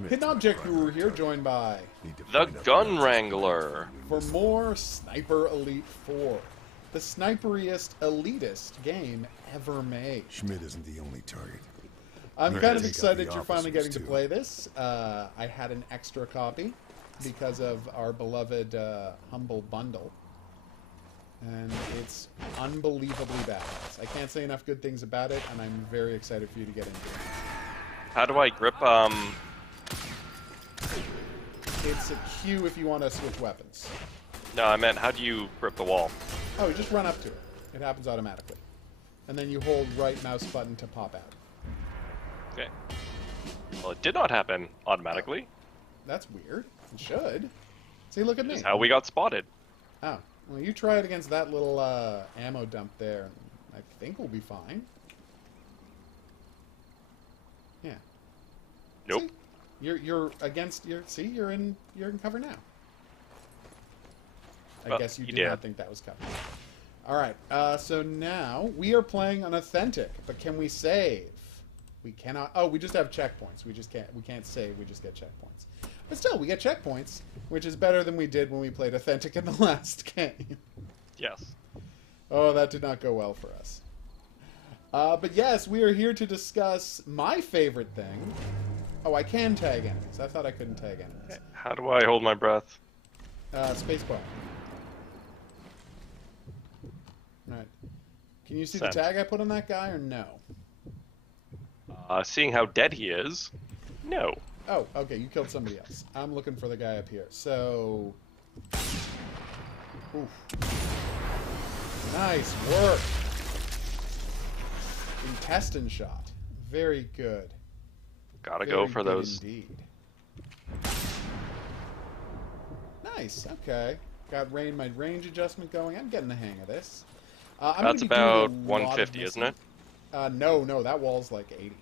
Hidden Object Guru here, joined by The Gun Wrangler. for more Sniper Elite 4, the sniperiest, elitist game ever made. Schmidt isn't the only target. I'm Yeah, kind of they got excited the you're finally getting officers, to too. play this. I had an extra copy because of our beloved Humble Bundle. And it's unbelievably badass. I can't say enough good things about it, and I'm very excited for you to get into it. How do I grip, It's a Q if you want to switch weapons. No, I meant, how do you grip the wall? Oh, you just run up to it. It happens automatically. And then you hold right mouse button to pop out. Okay. Well, it did not happen automatically. That's weird. It should. See, look at me. That's how we got spotted. Oh. Well, you try it against that little ammo dump there. I think we'll be fine. Yeah. Nope. See? You're against your. See, you're in cover now. I Well, guess you you did not did. think that was cover. All right. So now we are playing on authentic, but can we save? We cannot. Oh, we just have checkpoints. We just can't. We can't save. We just get checkpoints. But still, we get checkpoints, which is better than we did when we played authentic in the last game. Yes. Oh, that did not go well for us. But yes, we are here to discuss my favorite thing. Oh, I can tag enemies. I thought I couldn't tag enemies. How do I hold my breath? Spacebar. Alright. Can you see Same. the tag I put on that guy or no? Seeing how dead he is, no. Oh, okay, you killed somebody else. I'm looking for the guy up here. So... Oof. Nice work! Intestine shot. Very good. Gotta Very go for good those. Indeed. Nice. Okay. Got my range adjustment going. I'm getting the hang of this. I'm That's gonna be doing about a lot of 150, isn't it? missing. No, that wall's like 80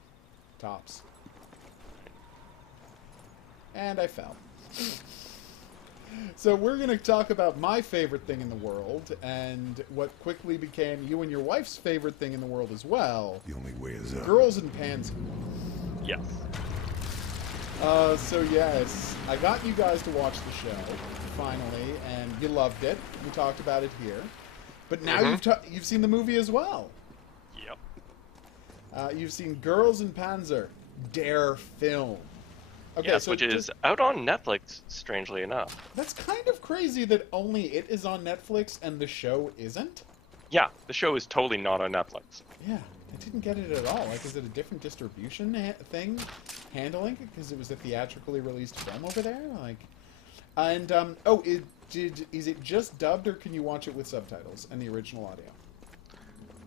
tops. And I fell. So we're going to talk about my favorite thing in the world and what quickly became you and your wife's favorite thing in the world as well. The only way is up. Girls and Panzer. Yes. So yes, I got you guys to watch the show, finally, and you loved it. We talked about it here. But now you've seen the movie as well. Yep. You've seen Girls and Panzer, Dare Film. Okay, Yes, so which is out on Netflix, strangely enough. that's kind of crazy that only it is on Netflix and the show isn't. Yeah, the show is totally not on Netflix. Yeah, I didn't get it at all. Like, is it a different distribution thing handling it because it was a theatrically released film over there? Like, and is it just dubbed or can you watch it with subtitles and the original audio?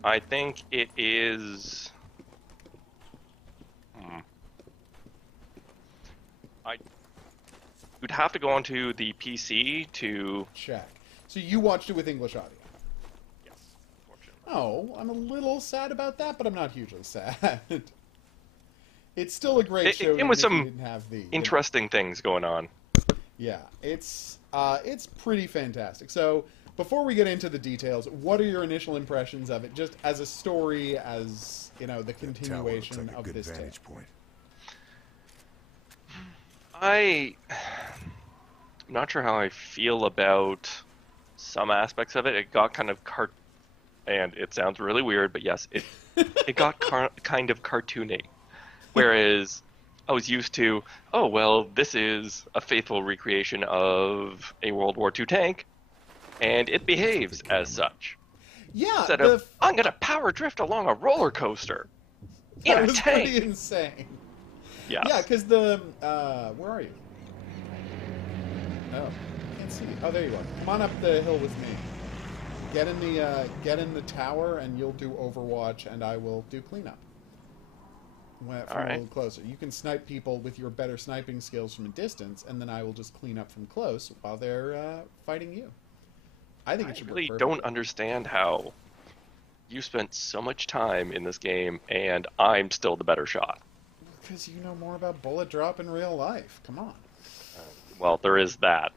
I think it is... You'd have to go onto the PC to... Check. So you watched it with English audio. Yes, unfortunately. Oh, I'm a little sad about that, but I'm not hugely sad. It's still a great show. It even was if you some didn't have the interesting things going on. Yeah, it's pretty fantastic. So before we get into the details, what are your initial impressions of it, just as a story, as the Tower looks continuation like a of good this tale? vantage point. I'm not sure how I feel about some aspects of it. It got kind of and it sounds really weird, but yes, it got kind of cartoony. Whereas I was used to, oh well, this is a faithful recreation of a World War II tank, and it behaves as such. Yeah, Instead of, I'm gonna power drift along a roller coaster in that a was pretty tank. insane. Yes. Yeah, because where are you? Oh, I can't see you. Oh, there you are. Come on up the hill with me. Get in the tower, and you'll do Overwatch, and I will do cleanup. From a little closer. You can snipe people with your better sniping skills from a distance, and then I will just clean up from close while they're fighting you. I think it should really work don't perfectly. understand how you spent so much time in this game, and I'm still the better shot. Because you know more about bullet drop in real life. Come on. Well, there is that.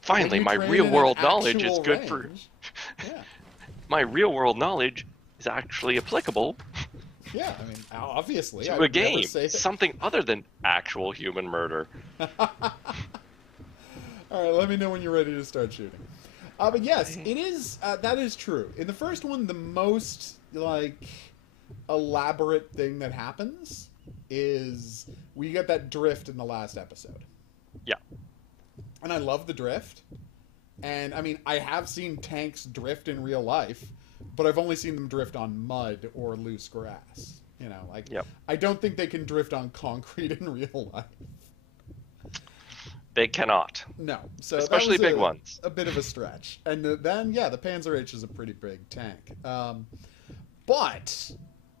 Finally, When you my train in real an world knowledge is actual good for... range, yeah. My real world knowledge is actually applicable Yeah, I mean, obviously, To I a would never game, say that. something other than actual human murder. All right, let me know when you're ready to start shooting. But yes, it is. That is true. In the first one, the most like elaborate thing that happens is we get that drift in the last episode, Yeah. and I love the drift. And I mean, I have seen tanks drift in real life, but I've only seen them drift on mud or loose grass. You know, like Yep. I don't think they can drift on concrete in real life. They cannot. No, so Especially that was big ones. a bit of a stretch. And then, yeah, the Panzer H is a pretty big tank. But,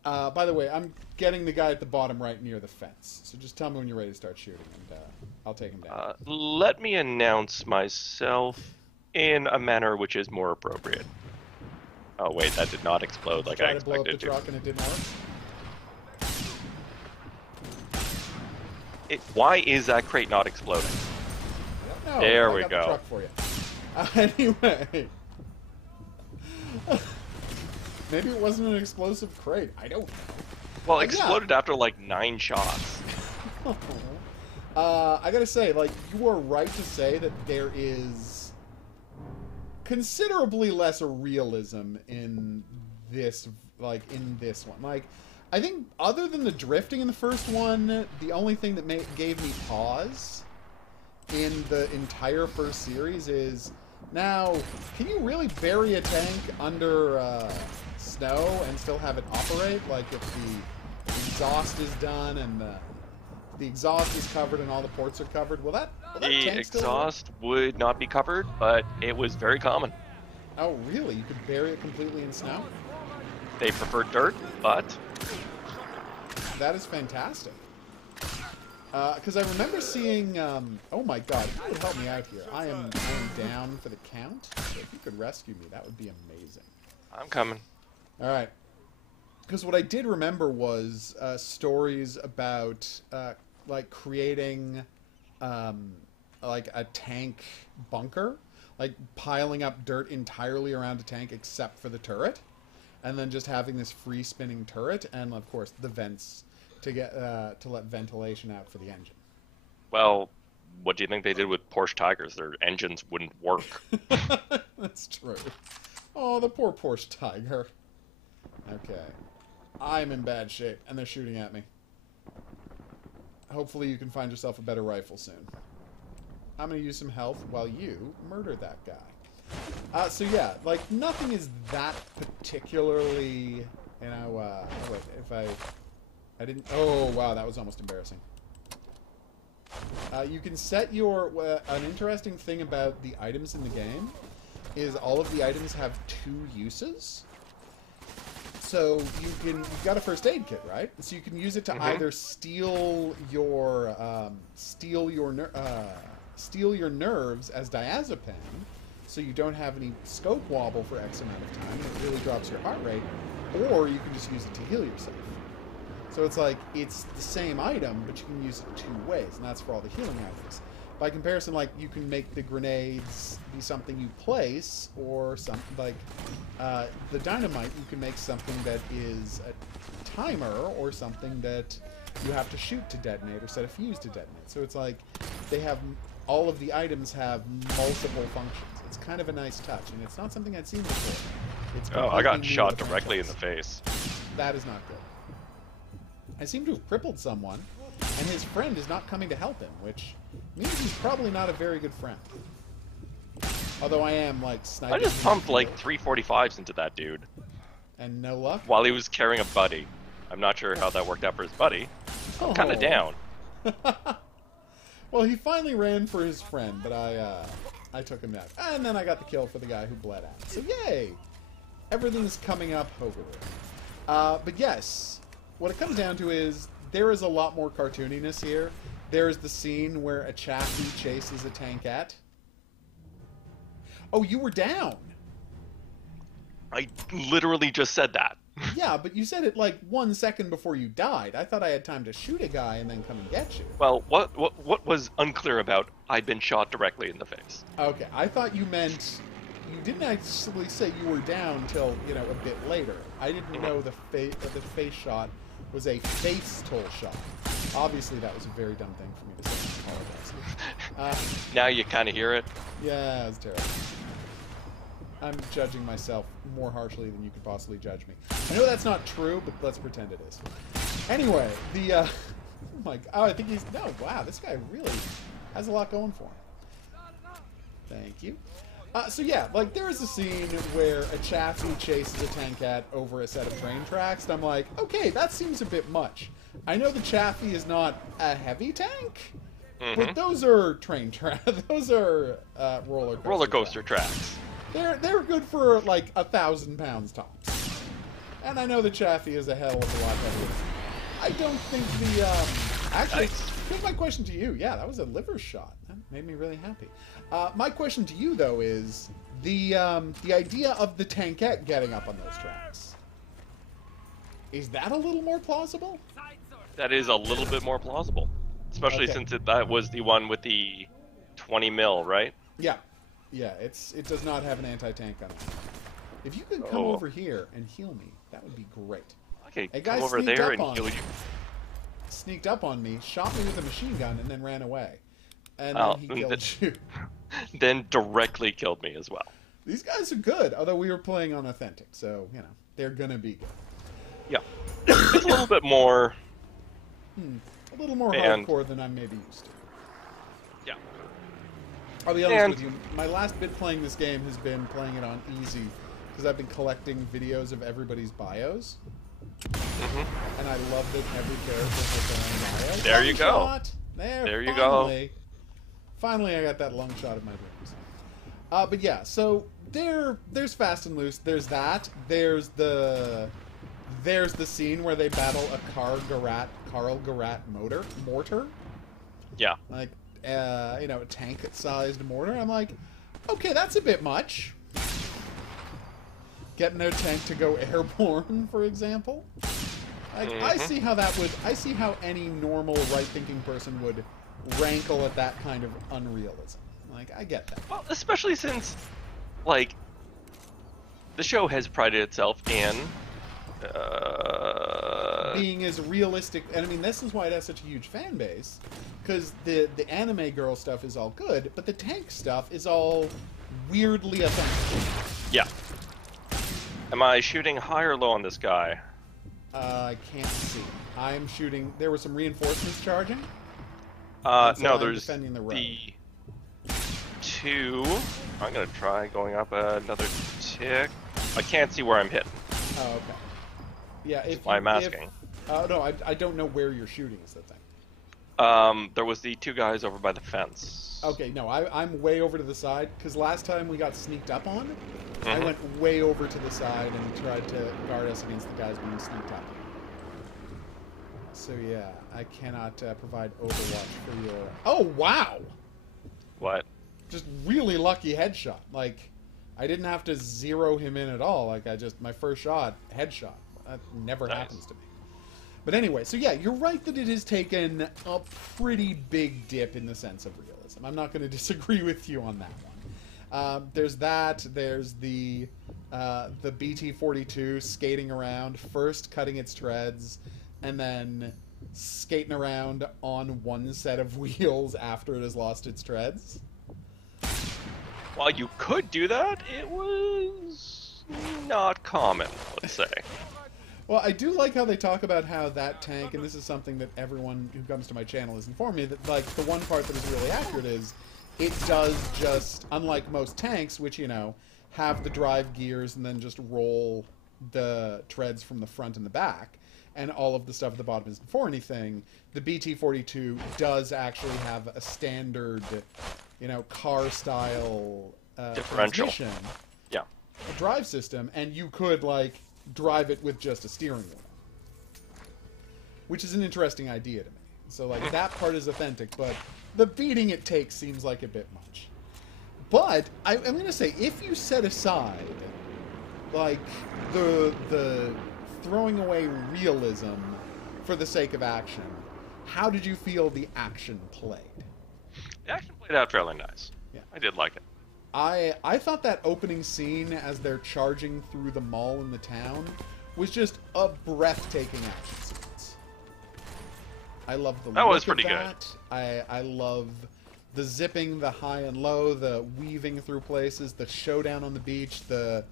by the way, I'm getting the guy at the bottom right near the fence. So just tell me when you're ready to start shooting, and I'll take him down. Let me announce myself in a manner which is more appropriate. Oh wait, that did not explode like I Try to blow up the expected truck and it didn't work. Why is that crate not exploding? No, There I we got go. The truck for you. Anyway. Maybe it wasn't an explosive crate. I don't know. Well, it exploded after like 9 shots. I gotta say, like, you are right to say that there is considerably less realism in this, in this one. Like, I think other than the drifting in the first one, the only thing that gave me pause in the entire first series is, now, can you really bury a tank under snow and still have it operate? Like, if the exhaust is done and the exhaust is covered and all the ports are covered, will that The tank still work? exhaust would not be covered, but it was very common. Oh, really? You could bury it completely in snow? They preferred dirt, but That is fantastic. Because I remember seeing... oh my god, if you would help me out here. I am down for the count. So if you could rescue me, that would be amazing. I'm coming. Alright. Because what I did remember was stories about like creating like a tank bunker. Like piling up dirt entirely around a tank except for the turret. And then just having this free spinning turret and of course the vents to get to let ventilation out for the engine. Well, what do you think they did with Porsche Tigers? Their engines wouldn't work. That's true. Oh, the poor Porsche Tiger. Okay. I'm in bad shape, and they're shooting at me. Hopefully you can find yourself a better rifle soon. I'm going to use some health while you murder that guy. So yeah, like, nothing is that particularly, you know, wait, if I didn't, oh wow, that was almost embarrassing. You can set your, an interesting thing about the items in the game is all of the items have 2 uses. So you've got a first aid kit, right? So you can use it to either steal your nerves as diazepam, so you don't have any scope wobble for X amount of time, and it really drops your heart rate, or you can just use it to heal yourself. So it's like, it's the same item, but you can use it 2 ways, and that's for all the healing items. By comparison, like, you can make the grenades be something you place, or something like the dynamite, you can make something that is a timer, or something that you have to shoot to detonate, or set a fuse to detonate. So it's like, they have, all of the items have multiple functions. It's kind of a nice touch, and it's not something I'd seen before. It's Oh, I got completely new shot to the directly in the franchise. face. That is not good. I seem to have crippled someone, and his friend is not coming to help him, which means he's probably not a very good friend. Although I am, like, sniping. I just pumped like 345s into that dude. And no luck? While he was carrying a buddy. I'm not sure how that worked out for his buddy. I'm kind of down. Well, he finally ran for his friend, but I took him out. And then I got the kill for the guy who bled out. So yay! Everything's coming up over there. But yes, what it comes down to is there is a lot more cartooniness here. There's the scene where a Chaffee chases a tankette. Oh, you were down! I literally just said that. Yeah, but you said it like 1 second before you died. I thought I had time to shoot a guy and then come and get you. Well, what was unclear about I'd been shot directly in the face. Okay, I thought you meant you didn't actually say you were down until, you know, a bit later. I didn't know the face shot was a face toll shot. Obviously, that was a very dumb thing for me to say. I apologize. Now you kind of hear it. Yeah, it was terrible. I'm judging myself more harshly than you could possibly judge me. I know that's not true, but let's pretend it is. Anyway, oh my, oh, I think wow, this guy really has a lot going for him. Thank you. So yeah, like there is a scene where a Chaffee chases a tankette over a set of train tracks, and I'm like, okay, that seems a bit much. I know the Chaffee is not a heavy tank, but those are train tracks. Those are roller coaster tracks. They're good for like 1,000 pounds tops. And I know the Chaffee is a hell of a lot heavier. I don't think actually, here's my question to you. Yeah, that was a liver shot. That made me really happy. My question to you though is the idea of the tankette getting up on those tracks. Is that a little more plausible? That is a little bit more plausible, especially since that was the one with the 20 mil, right? Yeah. Yeah, it does not have an anti-tank on it. If you could come over here and heal me, that would be great. Okay, a guy come over there and heal you. Sneaked up on me, shot me with a machine gun, and then ran away. And then he killed you. Then directly killed me as well. These guys are good, although we were playing on Authentic, so, you know, they're gonna be good. Yeah. It's a little bit more... A little more hardcore than I'm maybe used to. Yeah. I'll be honest with you, my last bit playing this game has been playing it on easy, because I've been collecting videos of everybody's bios. And I love that every character has their own bio. There you go. There you go. Finally, I got that lung shot of my dreams. But yeah, so there's Fast and Loose. There's that. There's the scene where they battle a Carl Garat mortar. Yeah. Like, you know, a tank-sized mortar. I'm like, okay, that's a bit much. Getting their tank to go airborne, for example. Like, I see how any normal right-thinking person would rankle at that kind of unrealism. Like, I get that. Well, especially since, like, the show has prided itself in being as realistic, and I mean, this is why it has such a huge fan base, because the anime girl stuff is all good, but the tank stuff is all weirdly authentic. Yeah. Am I shooting high or low on this guy? I can't see. I'm shooting. There were some reinforcements charging. No, there's defending the road. Two. I'm gonna try going up another tick. I can't see where I'm hitting. Oh, okay. Yeah, that's why I'm asking. No, I don't know where you're shooting is the thing. There was the two guys over by the fence. Okay, no, I'm way over to the side, because last time we got sneaked up on, I went way over to the side and tried to guard us against the guys being sneaked up. So yeah, I cannot provide Overwatch for your... Oh, wow! What? Just really lucky headshot. Like, I didn't have to zero him in at all. Like, my first shot, headshot. That never happens to me. But anyway, so yeah, you're right that it has taken a pretty big dip in the sense of realism. I'm not going to disagree with you on that one. There's that. There's the BT-42 skating around, first cutting its treads, and then skating around on one set of wheels after it has lost its treads. While you could do that, it was not common, let's say. Well, I do like how they talk about how that tank, and this is something that everyone who comes to my channel has informed me, that like the one part that is really accurate is it does just, unlike most tanks, which, you know, have the drive gears and then just roll the treads from the front and the back, and all of the stuff at the bottom isn't for anything, the BT-42 does actually have a standard, you know, car-style differential. Transmission, yeah, a drive system, and you could, like, drive it with just a steering wheel. Which is an interesting idea to me. So, like, that part is authentic, but the beating it takes seems like a bit much. But, I'm going to say, if you set aside, like, the throwing away realism for the sake of action, how did you feel the action played? The action played out fairly nice. Yeah. I did like it. I thought that opening scene as they're charging through the mall in the town was just a breathtaking action sequence. I love the That look was pretty of that. I love the zipping, the high and low, the weaving through places, the showdown on the beach, the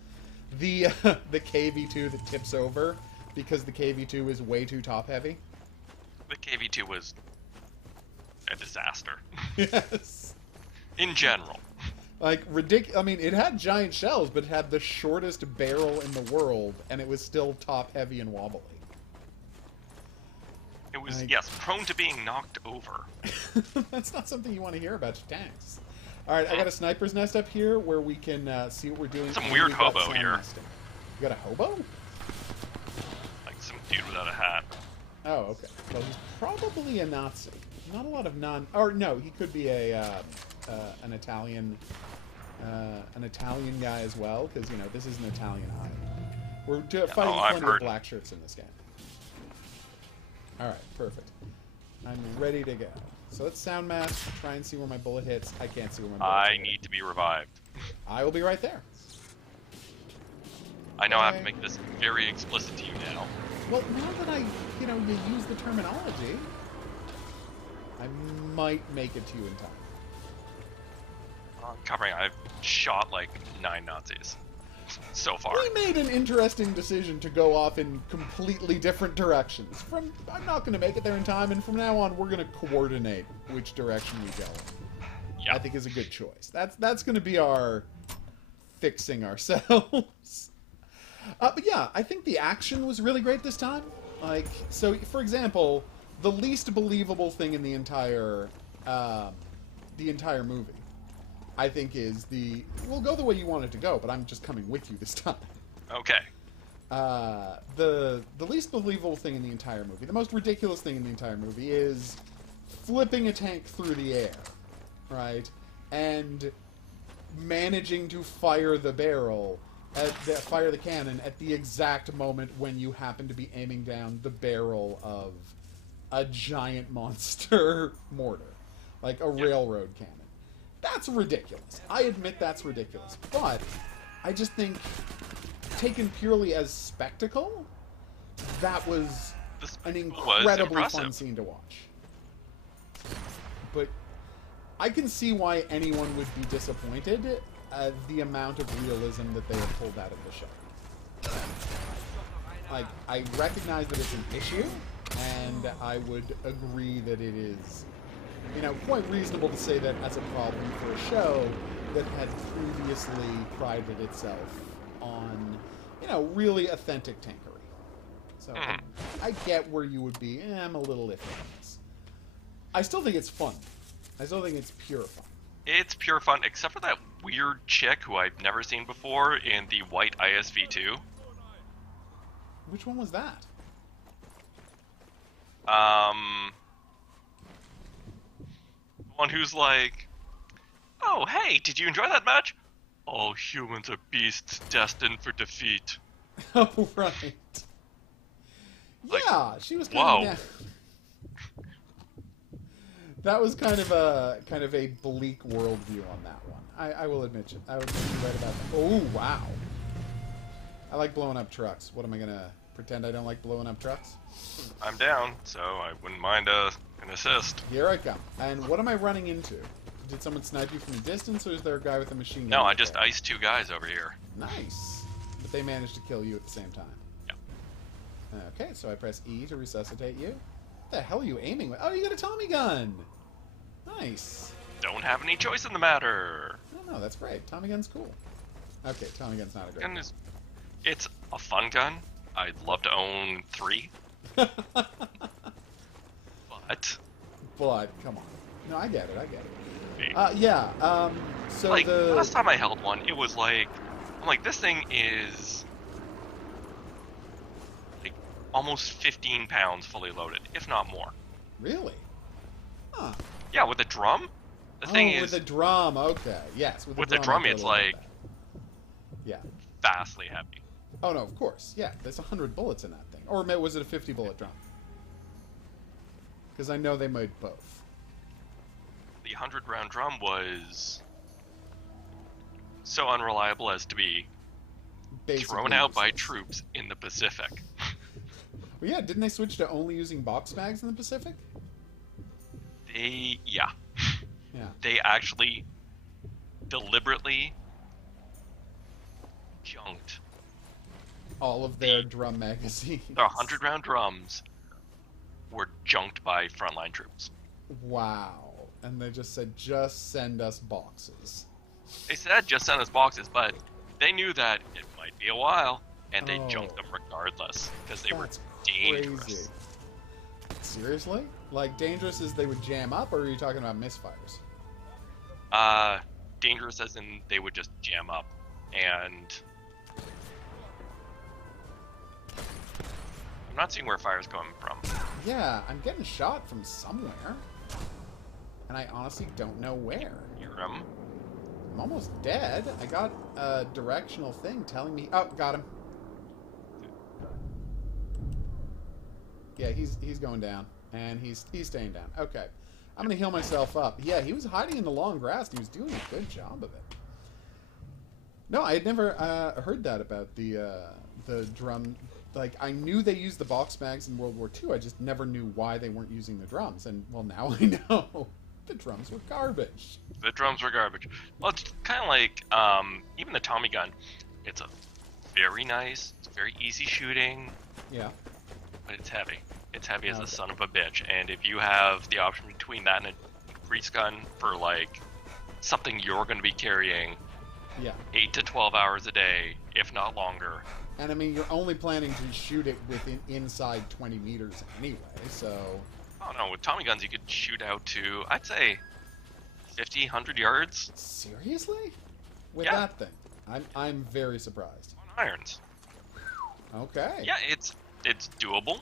the KV2 that tips over because the KV2 is way too top heavy. The KV2 was a disaster. Yes. In general. Like, ridiculous. I mean, it had giant shells, but it had the shortest barrel in the world, and it was still top-heavy and wobbly. It was, yes, prone to being knocked over. That's not something you want to hear about your tanks. Alright, I got a sniper's nest up here where we can see what we're doing. Some weird hobo here. Nesting. You got a hobo? Like some dude without a hat. Oh, okay. Well, he's probably a Nazi. Not a lot of non... Or, no, he could be an Italian guy as well, because, you know, this is an Italian island. We're fighting plenty of black shirts in this game. Alright, perfect. I'm ready to go. So let's sound mask, try and see where my bullet hits. I can't see where my bullet hits. I need to be revived. I will be right there. I know I have to make this very explicit to you now. Well, now that you use the terminology, I might make it to you in time. Covering, I've shot like 9 Nazis so far. We made an interesting decision to go off in completely different directions. I'm not going to make it there in time, and from now on, we're going to coordinate which direction we go in. Yeah. I think is a good choice. That's going to be our fixing ourselves. But yeah, I think the action was really great this time. Like, so for example, the least believable thing in the entire movie, I think, is we'll go the way you want it to go, but I'm just coming with you this time. Okay. The least believable thing in the entire movie, the most ridiculous thing in the entire movie, is flipping a tank through the air, right? And managing to fire the barrel, fire the cannon at the exact moment when you happen to be aiming down the barrel of a giant monster mortar, like a railroad cannon. That's ridiculous. I admit that's ridiculous. But I just think, taken purely as spectacle, that was an incredibly fun scene to watch. But I can see why anyone would be disappointed at the amount of realism that they have pulled out of the show. Like, I recognize that it's an issue, and I would agree that it is, quite reasonable to say that as a problem for a show that had previously prided itself on, really authentic tankery. So I get where you would be. I'm a little iffy on this. I still think it's fun. I still think it's pure fun. It's pure fun, except for that weird chick who I've never seen before in the white ISV2. Which one was that? One who's like, oh, hey, did you enjoy that match? All humans are beasts destined for defeat. Oh, right. Like, yeah, she was kind of... That was kind of a bleak worldview on that one. I will admit you. I would be right about that. Oh, wow. I like blowing up trucks. What am I gonna pretend I don't like blowing up trucks? I'm down, so I wouldn't mind an assist. Here I come. And what am I running into? Did someone snipe you from a distance, or is there a guy with a machine gun? No, I just iced 2 guys over here. Nice. But they managed to kill you at the same time. Yeah. Okay, so I press E to resuscitate you. What the hell are you aiming with? Oh, you got a Tommy gun! Nice. Don't have any choice in the matter. Oh, no, that's great. Tommy gun's cool. Okay, Tommy gun's not a great gun. It's a fun gun. I'd love to own 3. But come on. No, I get it. Yeah. So like, last time I held one, it was like, I'm like, this thing is like almost 15 pounds fully loaded, if not more. Really? Huh. Yeah, with the drum. The thing is, with the drum. Okay. Yes. With the drum, it's like, yeah, vastly heavy. Oh no, of course. Yeah, there's 100 bullets in that thing. Or was it a 50 bullet drum? Because I know they made both. The 100 round drum was so unreliable as to be Basically thrown out by useless. troops in the Pacific. Well, yeah, didn't they switch to only using box mags in the Pacific? Yeah. Yeah. They actually deliberately junked All of their drum magazines. their 100-round drums were junked by frontline troops. Wow. And they just said, just send us boxes. They said just send us boxes, but they knew that it might be a while, and they junked them regardless because they were dangerous. Crazy. Seriously? Like, dangerous as they would jam up, or are you talking about misfires? Dangerous as in they would just jam up, and I'm not seeing where fire's coming from. Yeah, I'm getting shot from somewhere. And I honestly don't know where. Hear him? I'm almost dead. I got a directional thing telling me... Oh, got him. Yeah, he's going down. And he's staying down. Okay. I'm going to heal myself up. Yeah, he was hiding in the long grass. And he was doing a good job of it. No, I had never heard that about the drum... Like, I knew they used the box mags in World War II. I just never knew why they weren't using the drums. And, well, now I know. The drums were garbage. The drums were garbage. Well, it's kind of like even the Tommy gun. It's a very nice, it's very easy shooting. Yeah. But it's heavy. It's heavy as a son of a bitch. And if you have the option between that and a grease gun for like something you're going to be carrying, 8 to 12 hours a day, if not longer. And I mean, you're only planning to shoot it within inside 20 meters anyway, so. I don't know, with Tommy guns you could shoot out to, I'd say, 50, 100 yards. Seriously? With that thing? I'm very surprised. On irons. Okay. Yeah, it's doable.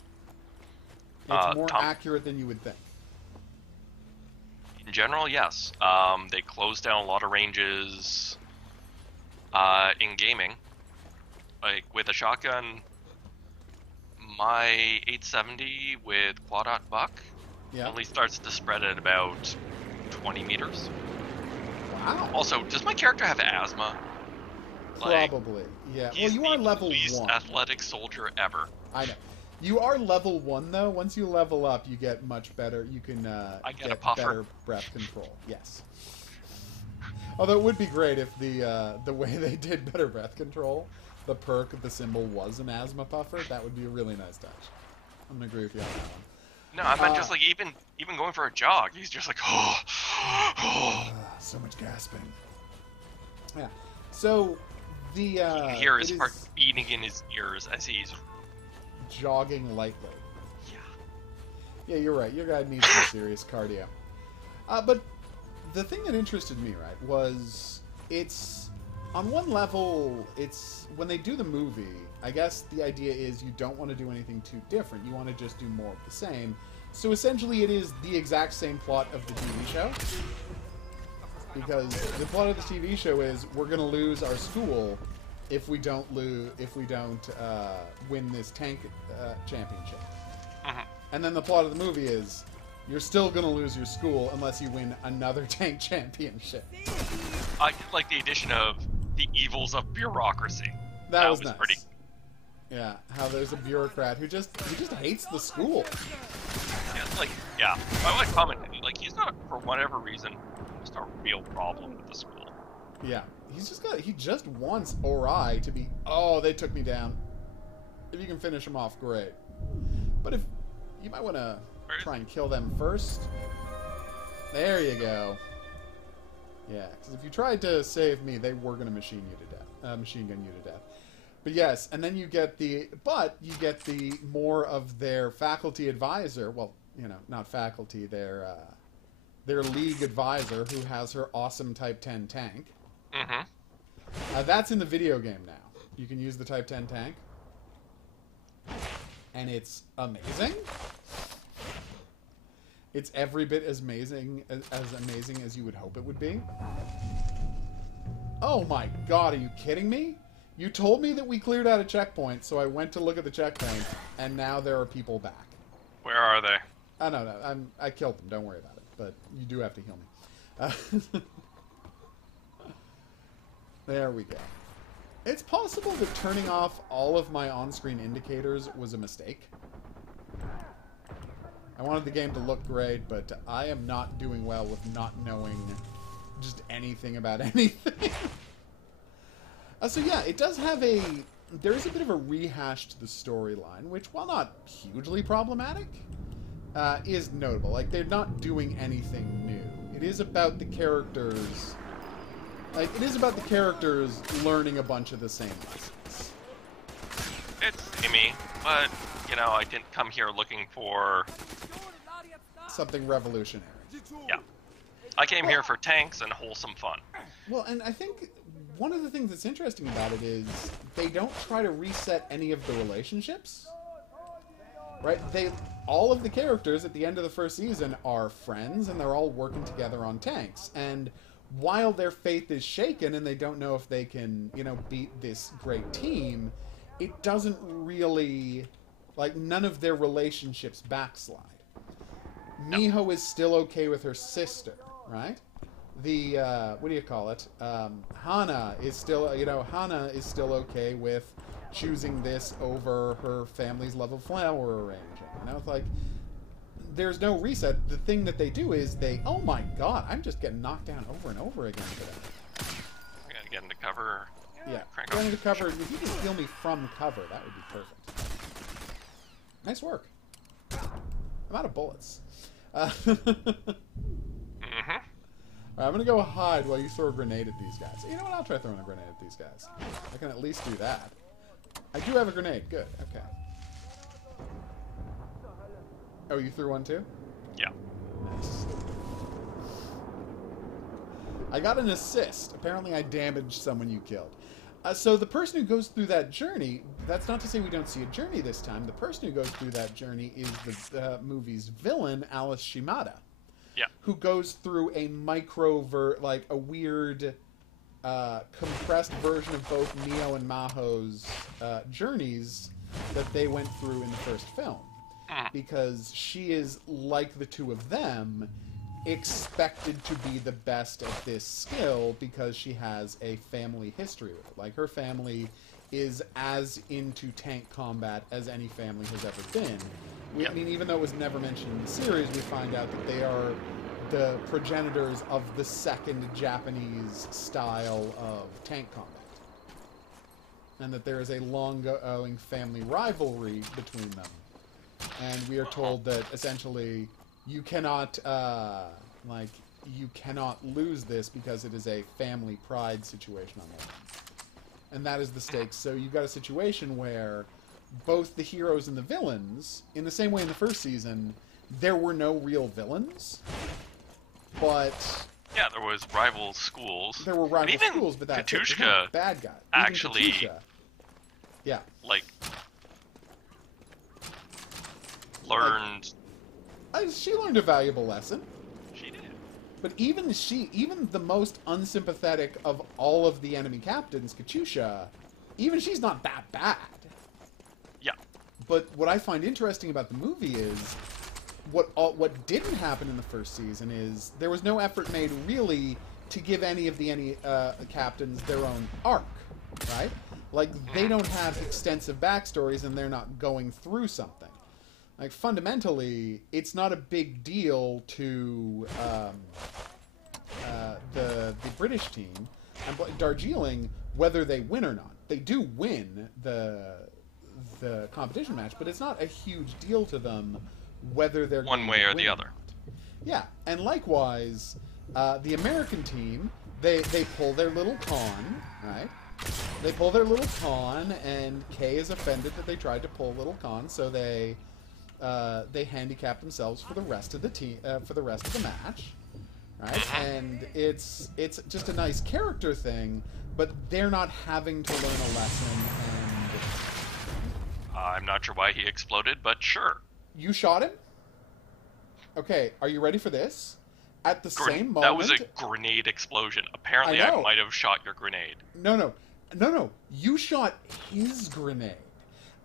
It's more accurate than you would think. In general, yes. They closed down a lot of ranges in gaming. Like, with a shotgun, my 870 with quad-aught buck only starts to spread at about 20 meters. Wow. Also, does my character have asthma? Probably, yeah. Well, you are level 1. He's the least athletic soldier ever. I know. You are level 1, though. Once you level up, you get much better. You can get a puffer. Better breath control. Yes. Although it would be great if the way they did better breath control, the perk of the symbol was an asthma puffer. That would be a really nice touch. I'm gonna agree with you on that one. No, I meant just like even going for a jog, he's just like, so much gasping. Yeah. So the you can hear his heart beating in his ears as he's jogging lightly. Yeah. Yeah, you're right. Your guy needs some serious cardio. But the thing that interested me, right, was it's on one level, it's when they do the movie, I guess the idea is you don't want to do anything too different. You want to just do more of the same. So essentially it is the exact same plot of the TV show. Because the plot of the TV show is we're going to lose our school if we don't win this tank championship. And then the plot of the movie is you're still going to lose your school unless you win another tank championship. I did like the addition of the evils of bureaucracy. That was nice. Pretty. Yeah, how there's a bureaucrat who just hates the school. Yeah, my wife commented, like, he's not, for whatever reason, just a real problem with the school. Yeah, he just wants Ori to be, oh, they took me down. If you can finish them off, great. But if, you might want to try and kill them first. There you go. Yeah, because if you tried to save me, they were going to machine gun you to death. But yes, and then you get the more of their faculty advisor. Well, you know, not faculty, their league advisor who has her awesome Type 10 tank. That's in the video game now. You can use the Type 10 tank, and it's amazing. It's every bit as amazing as you would hope it would be. Oh my god, are you kidding me? You told me that we cleared out a checkpoint, so I went to look at the checkpoint, and now there are people back. Where are they? I don't know. I killed them. Don't worry about it. But you do have to heal me. There we go. It's possible that turning off all of my on-screen indicators was a mistake. I wanted the game to look great, but I am not doing well with not knowing just anything about anything. So yeah, it does have a... There is a bit of a rehash to the storyline, which, while not hugely problematic, is notable. Like, they're not doing anything new. It is about the characters... Like, it is about the characters learning a bunch of the same lessons. It's samey, but, you know, I didn't come here looking for... Something revolutionary. Yeah. I came here for tanks and wholesome fun. Well, and I think one of the things that's interesting about it is they don't try to reset any of the relationships. Right? All of the characters at the end of the first season are friends, and they're all working together on tanks. And while their faith is shaken and they don't know if they can, you know, beat this great team, it doesn't really... Like, none of their relationships backslide. No. Miho is still okay with her sister, right? The, what do you call it? Hana is still, you know, Hana is still okay with choosing this over her family's love of flower arranging. You know, it's like, there's no reset. The thing that they do is they, oh my god, I'm just getting knocked down over and over again today. We gotta get into cover. Yeah, get into cover. If you can steal me from cover, that would be perfect. Nice work. I'm out of bullets. Mm-hmm. I'm gonna go hide while you throw a grenade at these guys. You know what? I'll try throwing a grenade at these guys. I can at least do that. I do have a grenade. Good. Okay. Oh, you threw one too? Yeah. Nice. I got an assist. Apparently I damaged someone you killed. So the person who goes through that journey, that's not to say we don't see a journey this time. The person who goes through that journey is the movie's villain, Alice Shimada. Yeah. Who goes through a like a weird, compressed version of both Neo and Maho's journeys that they went through in the first film. Because she is, like the two of them, expected to be the best at this skill because she has a family history with it. Like, her family is as into tank combat as any family has ever been. I mean, even though it was never mentioned in the series, we find out that they are the progenitors of the second Japanese style of tank combat. And that there is a long-going family rivalry between them. And we are told that, essentially, you cannot, you cannot lose this because it is a family pride situation on their end. And that is the stakes. So you've got a situation where both the heroes and the villains, in the same way in the first season, there were no real villains, but... Yeah, there was rival schools. There were rival schools, but that's Katushka bad guy. Actually, Katushka, yeah. Like, learned... She learned a valuable lesson. She did. But even the most unsympathetic of all of the enemy captains, Katusha, even she's not that bad. Yeah. But what I find interesting about the movie is what didn't happen in the first season is there was no effort made really to give any of the captains their own arc, right? Like, they don't have extensive backstories and they're not going through something. Like, fundamentally, it's not a big deal to the British team and Darjeeling whether they win or not. They do win the competition match, but it's not a huge deal to them whether they're one way or the other. Yeah, and likewise, the American team, they pull their little con, right? They pull their little con, and Kay is offended that they tried to pull a little con, so they handicap themselves for the rest of the team, for the rest of the match, right? And it's just a nice character thing, but they're not having to learn a lesson. And I'm not sure why he exploded, but sure. You shot him? Okay, are you ready for this? At the same moment... That was a grenade explosion. Apparently I might have shot your grenade. No. You shot his grenade.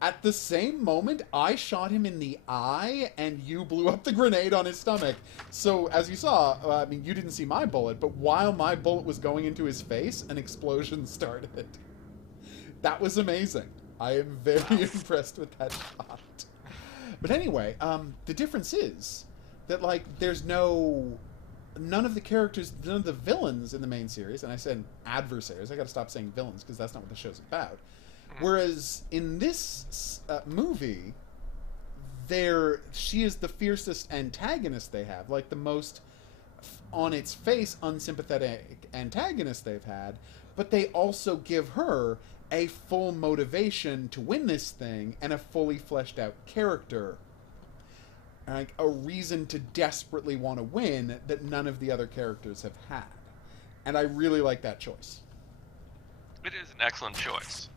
At the same moment, I shot him in the eye, and you blew up the grenade on his stomach. So, as you saw, I mean, you didn't see my bullet, but while my bullet was going into his face, an explosion started. That was amazing. I am very impressed with that shot. But anyway, the difference is that, like, there's none of the characters, none of the villains in the main series, and I said adversaries, I gotta stop saying villains because that's not what the show's about. Whereas in this movie, she is the fiercest antagonist they have, like the most, on its face, unsympathetic antagonist they've had, but they also give her a full motivation to win this thing and a fully fleshed out character. Like a reason to desperately want to win that none of the other characters have had. And I really like that choice. It is an excellent choice.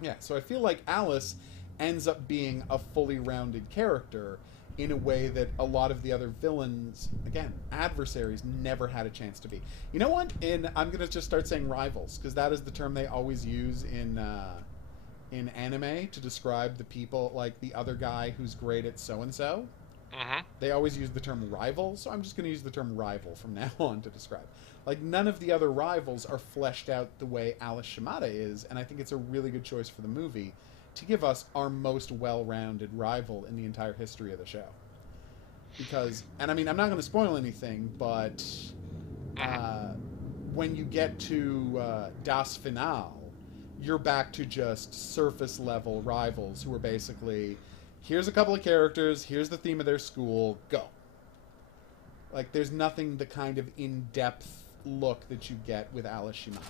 Yeah, so I feel like Alice ends up being a fully rounded character in a way that a lot of the other villains, again, adversaries, never had a chance to be. You know what? I'm going to just start saying rivals, because that is the term they always use in anime to describe the people, like the other guy who's great at so-and-so. Mm-hmm. They always use the term rival, so I'm just going to use the term rival from now on to describe. Like, none of the other rivals are fleshed out the way Alice Shimada is, and I think it's a really good choice for the movie to give us our most well-rounded rival in the entire history of the show. Because, and I mean, I'm not going to spoil anything, but when you get to Das Finale, you're back to just surface-level rivals who are basically, here's a couple of characters, here's the theme of their school, go. Like, there's nothing the kind of in-depth look that you get with Alice Shimada.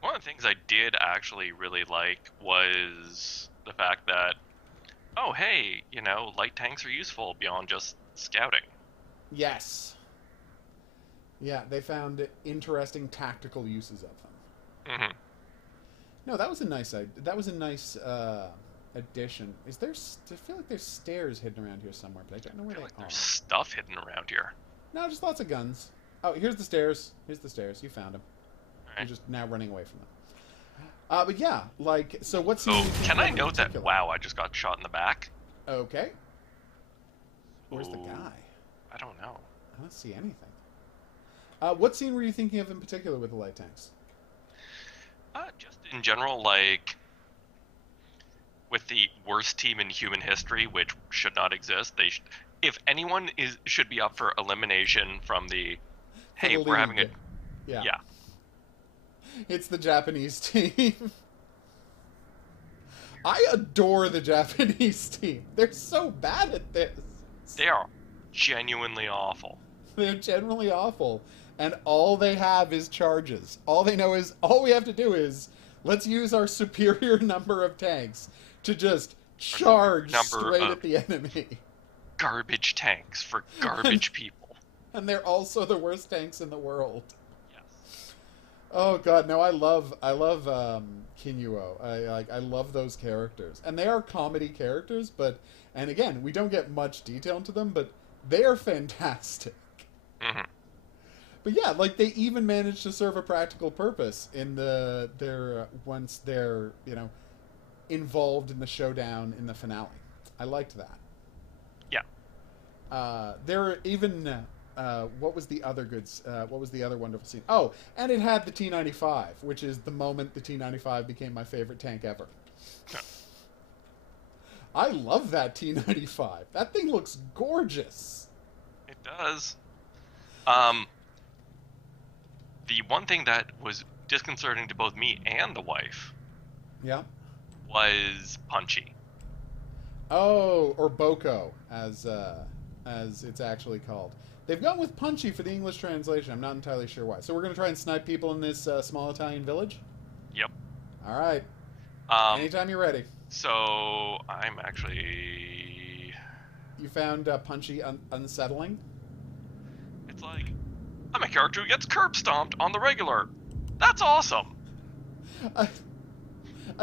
One of the things I did actually really like was the fact that, oh, hey, you know, light tanks are useful beyond just scouting. Yes. Yeah, they found interesting tactical uses of them. Mm-hmm. No, that was a nice addition. I feel like there's stairs hidden around here somewhere, but I don't know where they are. There's stuff hidden around here. No, just lots of guns. Oh, here's the stairs. Here's the stairs. You found them. Right. You're just now running away from them. But yeah, like, so what's... Oh, can I note that, wow, I just got shot in the back? Okay. Where's the Ooh, guy? I don't know. I don't see anything. What scene were you thinking of in particular with the light tanks? Just in general, like, with the worst team in human history, which should not exist, if anyone should be up for elimination from the, hey, we're having a... Yeah. Yeah. It's the Japanese team. I adore the Japanese team. They're so bad at this. They are genuinely awful. They're generally awful. And all they have is charges. All they know is, all we have to do is, let's use our superior number of tanks to just charge straight at the enemy. Garbage tanks for garbage people. And they're also the worst tanks in the world. Yes. Oh god, no, I love Kinuo. I love those characters. And they are comedy characters, and again, we don't get much detail into them, but they are fantastic. Mm-hmm. But yeah, like, they even managed to serve a practical purpose in once they're, you know, involved in the showdown in the finale. I liked that. Yeah. There are even, what was the other wonderful scene? Oh, and it had the T-95, which is the moment the T-95 became my favorite tank ever. Yeah. I love that T-95. That thing looks gorgeous. It does. The one thing that was disconcerting to both me and the wife, yeah, was Punchy. Oh, or Boko, as it's actually called. They've gone with Punchy for the English translation. I'm not entirely sure why. So we're going to try and snipe people in this small Italian village? Yep. All right. Anytime you're ready. So, I'm actually... You found Punchy unsettling? It's like, I'm a character who gets curb stomped on the regular. That's awesome. I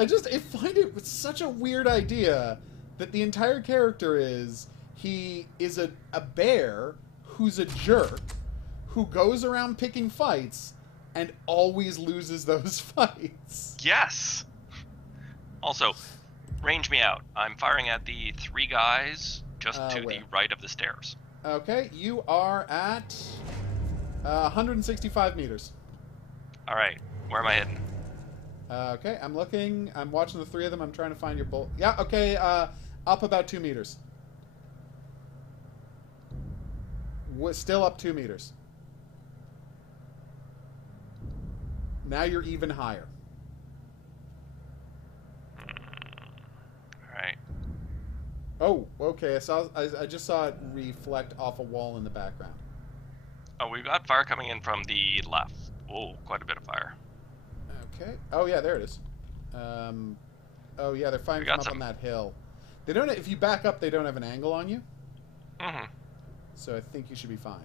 find it such a weird idea that the entire character he is a bear who's a jerk who goes around picking fights and always loses those fights. Yes. Also, range me out. I'm firing at the 3 guys just to where? the right of the stairs. Okay, you are at 165 meters. All right, where am I hitting? Okay, I'm looking. I'm watching the 3 of them. I'm trying to find your bullet. Yeah, okay, up about 2 meters. Still up 2 meters. Now you're even higher. All right. Oh, okay. I just saw it reflect off a wall in the background. Oh, we've got fire coming in from the left. Oh, quite a bit of fire. Okay. Oh yeah, there it is. Oh yeah, they're firing from up on that hill. They don't. If you back up, they don't have an angle on you. Mm-hmm. So I think you should be fine.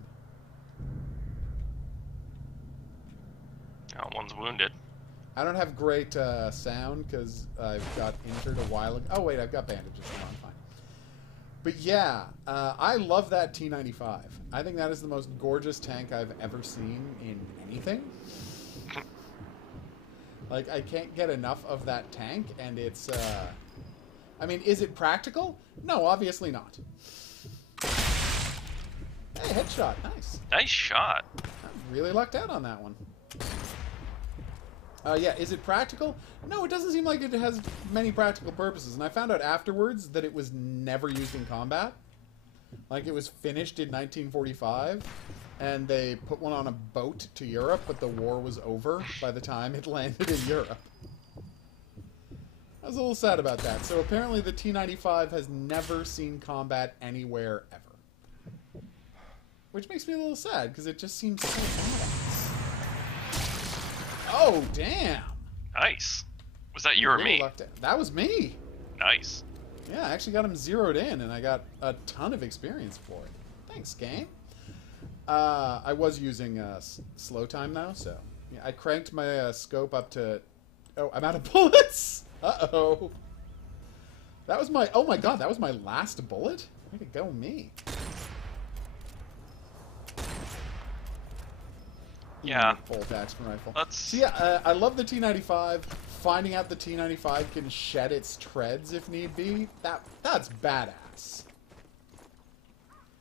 Oh, one's wounded. I don't have great sound because I've got injured a while ago. Oh wait, I've got bandages now. I'm fine. But yeah, I love that T-95. I think that is the most gorgeous tank I've ever seen in anything. Like, I can't get enough of that tank, and it's, I mean, is it practical? No, obviously not. Hey, headshot. Nice. Nice shot. I really lucked out on that one. Yeah, is it practical? No, it doesn't seem like it has many practical purposes. And I found out afterwards that it was never used in combat. Like, it was finished in 1945, and they put one on a boat to Europe, but the war was over by the time it landed in Europe. I was a little sad about that. So apparently the T-95 has never seen combat anywhere ever. Which makes me a little sad, because it just seems so badass. Oh, damn! Nice. Was that you or me? That was me! Nice. Yeah, I actually got him zeroed in, and I got a ton of experience for it. Thanks, game. I was using slow time now, so... Yeah, I cranked my scope up to... Oh, I'm out of bullets! Uh-oh. That was my... Oh my god, that was my last bullet? Way to go, me. Yeah. Bolt action rifle. Let's... So yeah, I love the T-95. Finding out the T-95 can shed its treads if need be, that's badass.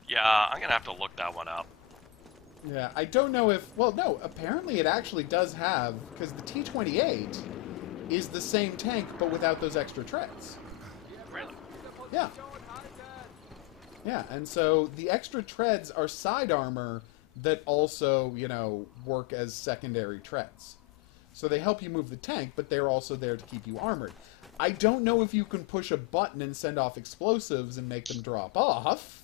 Yeah, I'm gonna have to look that one up. Yeah, I don't know if... Well, no, apparently it actually does have... Because the T-28 is the same tank, but without those extra treads. Really? Yeah. Yeah, and so the extra treads are side armor that also, you know, work as secondary treads. So they help you move the tank, but they're also there to keep you armored. I don't know if you can push a button and send off explosives and make them drop off.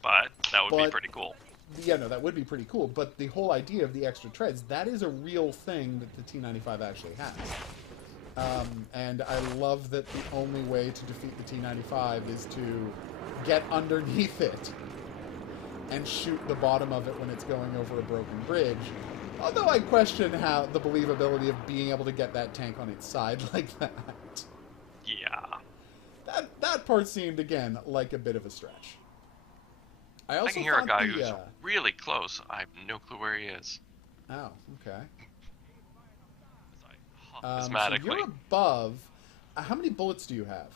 But that would be pretty cool. Yeah, no, that would be pretty cool. But the whole idea of the extra treads, that is a real thing that the T-95 actually has. And I love that the only way to defeat the T-95 is to get underneath it and shoot the bottom of it when it's going over a broken bridge. Although I question how the believability of being able to get that tank on its side like that. Yeah. That part seemed, again, like a bit of a stretch. I can hear a guy who's really close. I have no clue where he is. Oh, okay. So you're above. How many bullets do you have?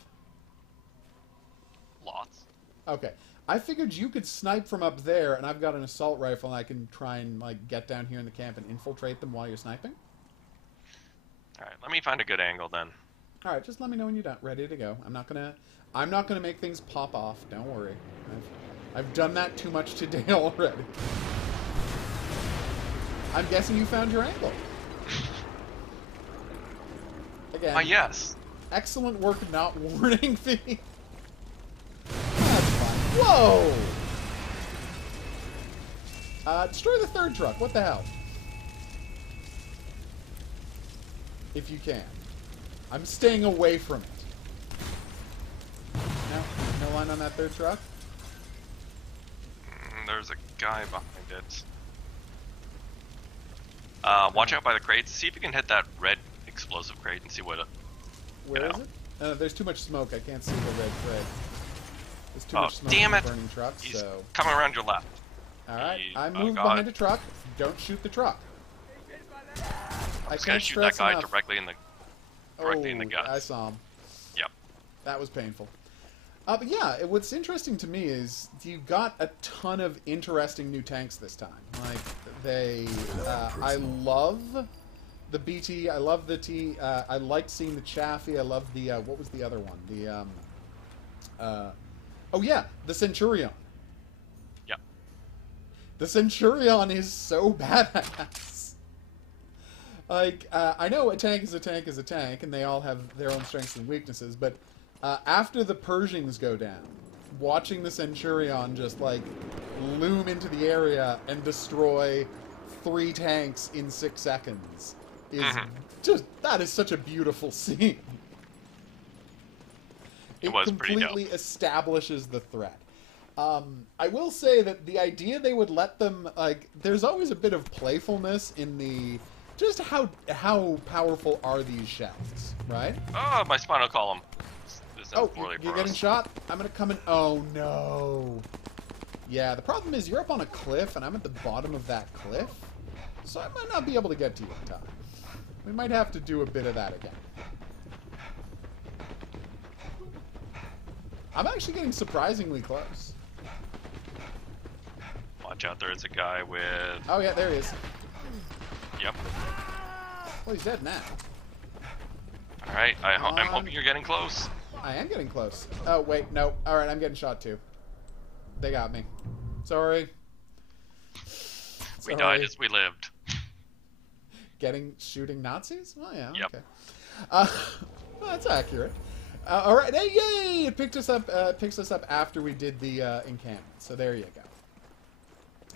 Lots. Okay. I figured you could snipe from up there, and I've got an assault rifle, and I can try and like get down here in the camp and infiltrate them while you're sniping. All right, let me find a good angle then. All right, just let me know when you're ready to go. I'm not gonna make things pop off. Don't worry. I've done that too much today already. I'm guessing you found your angle. Again. Yes. Excellent work not warning me. That's fine. Whoa! Destroy the third truck. What the hell? If you can. I'm staying away from it. No line on that third truck? There's a guy behind it. Watch out by the crates. See if you can hit that red explosive crate and see what it... Where is it? There's too much smoke. I can't see the red thread. There's too much smoke damn in it. the burning truck, He's so... coming around your left. Alright, I moved behind a truck. Don't shoot the truck. I'm just gonna shoot that guy directly in the gut. I saw him. Yep. That was painful. But yeah, what's interesting to me is you got a ton of interesting new tanks this time. Like, I love the BT, I love the T, I liked seeing the Chaffee, I love the, what was the other one? Oh yeah, the Centurion. Yep. The Centurion is so badass. Like, I know a tank is a tank is a tank, and they all have their own strengths and weaknesses, but after the Pershings go down, watching the Centurion just, like, loom into the area and destroy 3 tanks in 6 seconds is just, that is such a beautiful scene. It was pretty dope. completely establishes the threat. I will say that the idea they would let them, like, there's always a bit of playfulness in the, just how powerful are these shells, right? Oh, my spinal column. Oh, you're getting shot? I'm gonna come in. Oh, no. Yeah, the problem is you're up on a cliff, and I'm at the bottom of that cliff, so I might not be able to get to you in time. We might have to do a bit of that again. I'm actually getting surprisingly close. Watch out, there is a guy with... Oh, yeah, there he is. Yep. Well, he's dead now. Alright, I'm hoping you're getting close. I am getting close. Oh, wait, no. Alright, I'm getting shot too. They got me. Sorry. We died as we lived. Shooting Nazis? Oh, yeah, Yep. okay. Well, that's accurate. Alright, hey, yay! It picks us up after we did the encampment. So there you go.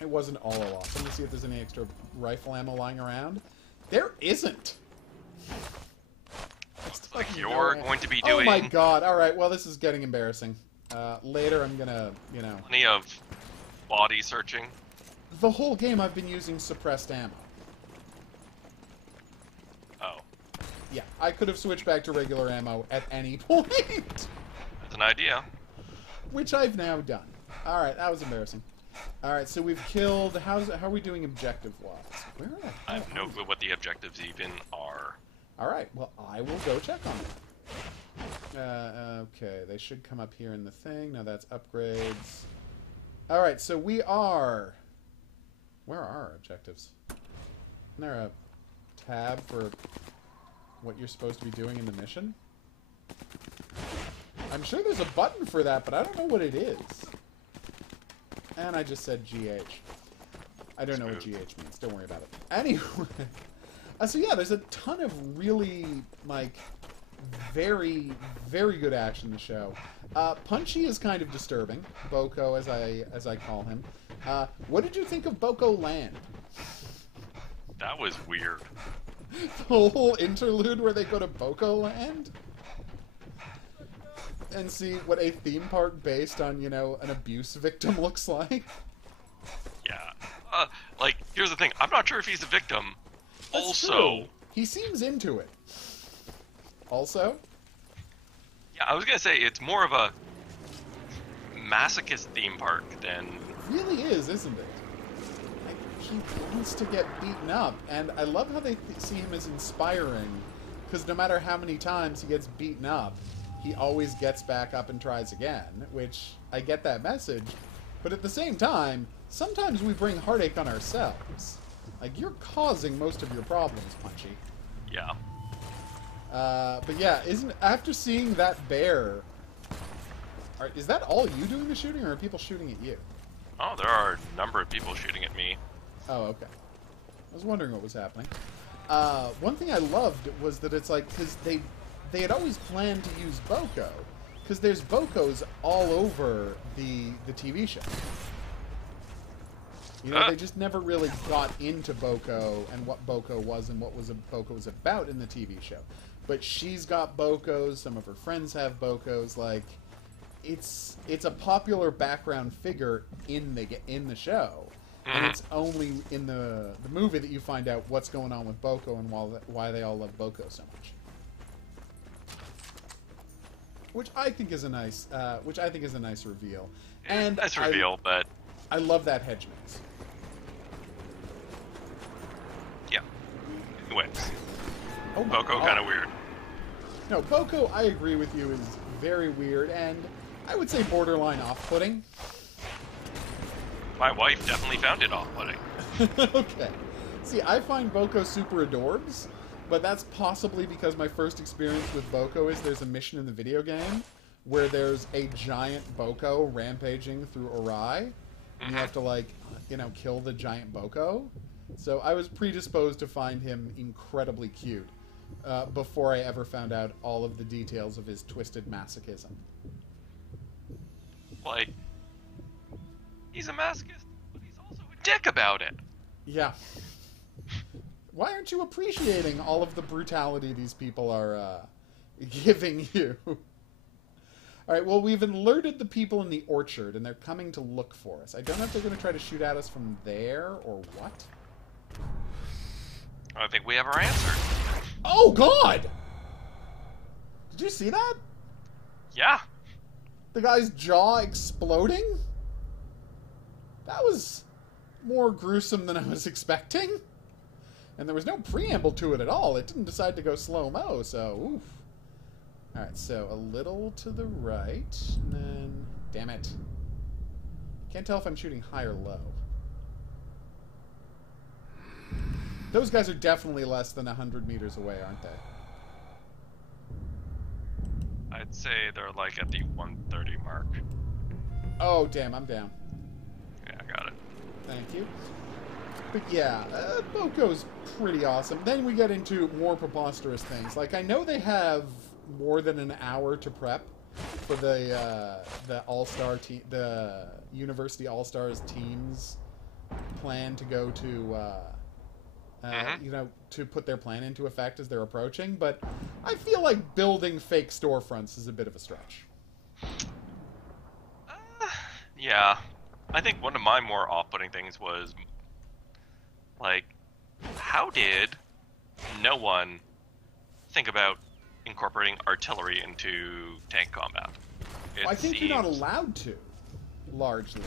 It wasn't all a loss. Let me see if there's any extra rifle ammo lying around. There isn't! Looks like you're going to be doing... Oh my god, alright, well this is getting embarrassing. Later I'm gonna, you know... Plenty of body searching. The whole game I've been using suppressed ammo. Oh. Yeah, I could have switched back to regular ammo at any point. That's an idea. Which I've now done. Alright, that was embarrassing. Alright, so we've killed... How are we doing objective-wise? Where are I have no clue what the objectives even are. Alright, well, I will go check on that. Okay, they should come up here in the thing. No, that's upgrades. Alright, so we are... Where are our objectives? Isn't there a tab for what you're supposed to be doing in the mission? I'm sure there's a button for that, but I don't know what it is. And I just said GH. I don't know what GH means. Don't worry about it. Anyway... so yeah, there's a ton of really, like, very, very good action in the show. Punchy is kind of disturbing. Boko, as I call him. What did you think of Boko Land? That was weird. The whole interlude where they go to Boko Land? And see what a theme park based on, you know, an abuse victim looks like? Yeah. Like, here's the thing. I'm not sure if he's a victim. That's also... true. He seems into it. Also? Yeah, I was gonna say, it's more of a masochist theme park than... It really is, isn't it? Like, he wants to get beaten up, and I love how they see him as inspiring, because no matter how many times he gets beaten up, he always gets back up and tries again, which, I get that message, but at the same time, sometimes we bring heartache on ourselves. Like, you're causing most of your problems, Punchy. Yeah. But yeah, after seeing that bear, is that all you doing the shooting, or are people shooting at you? Oh, there are a number of people shooting at me. Oh, okay. I was wondering what was happening. One thing I loved was that it's like, because they had always planned to use Boko, because there's Bokos all over the TV show. You know, they just never really got into Boko and what Boko was and what Boko was about in the TV show. But she's got Bokos, some of her friends have Bokos, like, it's a popular background figure in the show. And it's only in the movie that you find out what's going on with Boko and why they all love Boko so much. Which I think is a nice reveal. And nice reveal, but I love that hedge maze. Yeah, it wins. Oh my Boko God. kind of weird. No, Boko, I agree with you, is very weird and I would say borderline off-putting. My wife definitely found it off-putting. Okay. See, I find Boko super adorbs, but that's possibly because my first experience with Boko is there's a mission in the video game where there's a giant Boko rampaging through Orai, and you have to, like, you know, kill the giant Boko. So I was predisposed to find him incredibly cute before I ever found out all of the details of his twisted masochism. Like, he's a masochist, but he's also a dick about it. Yeah. Why aren't you appreciating all of the brutality these people are giving you? Alright, well, we've alerted the people in the orchard, and they're coming to look for us. I don't know if they're going to try to shoot at us from there, or what. I think we have our answer. Oh, God! Did you see that? Yeah. The guy's jaw exploding? That was more gruesome than I was expecting. And there was no preamble to it at all. It didn't decide to go slow-mo, so oof. Alright, so a little to the right, and then... Damn it. Can't tell if I'm shooting high or low. Those guys are definitely less than 100 meters away, aren't they? I'd say they're like at the 130 mark. Oh, damn, I'm down. Yeah, I got it. Thank you. But yeah, Boko's pretty awesome. Then we get into more preposterous things. Like, I know they have more than an hour to prep for the All-Star team, the University All-Stars teams plan to go to, you know, to put their plan into effect as they're approaching. But I feel like building fake storefronts is a bit of a stretch. Yeah. I think one of my more off-putting things was, like, how did no one think about incorporating artillery into tank combat? Well, I think you're not allowed to, largely.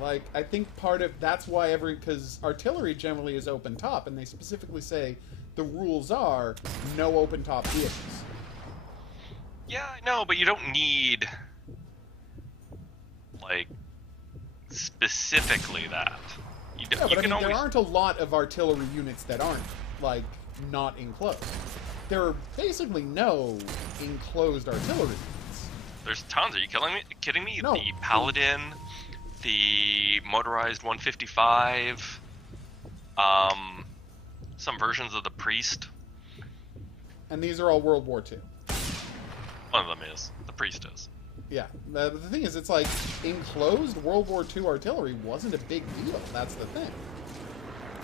Like, I think part of that's why because artillery generally is open top, and they specifically say the rules are no open top vehicles. Yeah, I know, but you don't need, like, specifically that. Yeah, but I mean, there aren't a lot of artillery units that aren't, like, not enclosed. There are basically no enclosed artillery units. There's tons. Are you kidding me? No. The Paladin, the motorized 155, some versions of the Priest. And these are all World War II. One of them is. The Priest is. Yeah. The thing is, it's like, enclosed World War II artillery wasn't a big deal. That's the thing.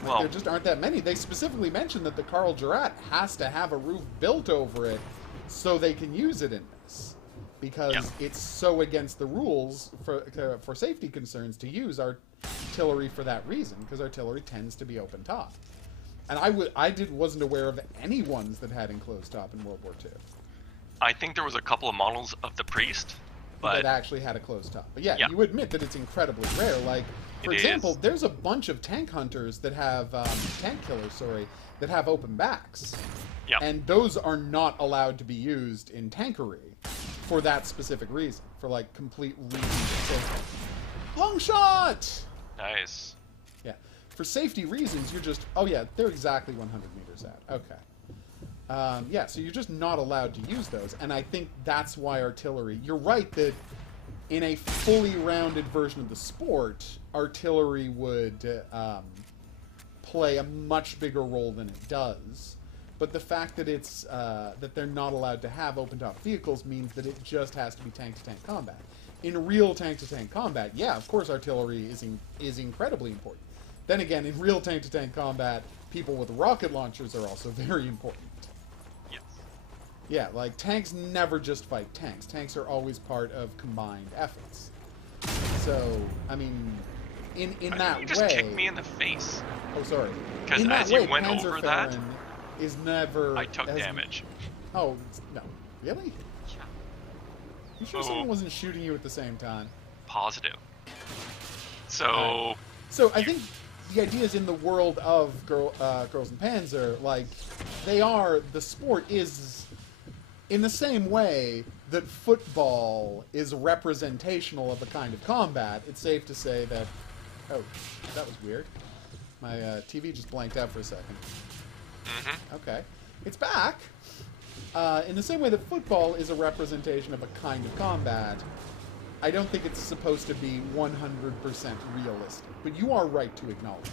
Like, well, there just aren't that many. They specifically mentioned that the Karl Jurat has to have a roof built over it so they can use it in this. Because it's so against the rules for safety concerns to use artillery for that reason, because artillery tends to be open top. And I wasn't aware of any ones that had enclosed top in World War II. I think there was a couple of models of the Priest, but that actually had a closed top. But yeah, you admit that it's incredibly rare. Like, for example, there's a bunch of tank hunters that have tank killers, sorry, that have open backs. Yeah. And those are not allowed to be used in tankery for that specific reason, for like complete reasons of safety. Long shot. Nice. Yeah. For safety reasons, you're just they're exactly 100 meters out. Okay. Yeah, so you're just not allowed to use those, and I think that's why artillery... You're right that in a fully rounded version of the sport, artillery would play a much bigger role than it does, but the fact that it's that they're not allowed to have open-top vehicles means that it just has to be tank-to-tank combat. In real tank-to-tank combat, yeah, of course artillery is incredibly important. Then again, in real tank-to-tank combat, people with rocket launchers are also very important. Yeah, like, tanks never just fight tanks. Tanks are always part of combined efforts. So, I mean, in that way... You just kicked me in the face. Oh, sorry. Because as you went over that... is never... I took damage. Oh, no. Really? Yeah. You sure someone wasn't shooting you at the same time? Positive. So... So, I think the idea is in the world of Girls and Panzer, like, the sport is... In the same way, that football is representational of a kind of combat, it's safe to say that... Oh, that was weird. My TV just blanked out for a second. Mm-hmm. Okay. It's back! In the same way that football is a representation of a kind of combat, I don't think it's supposed to be 100% realistic. But you are right to acknowledge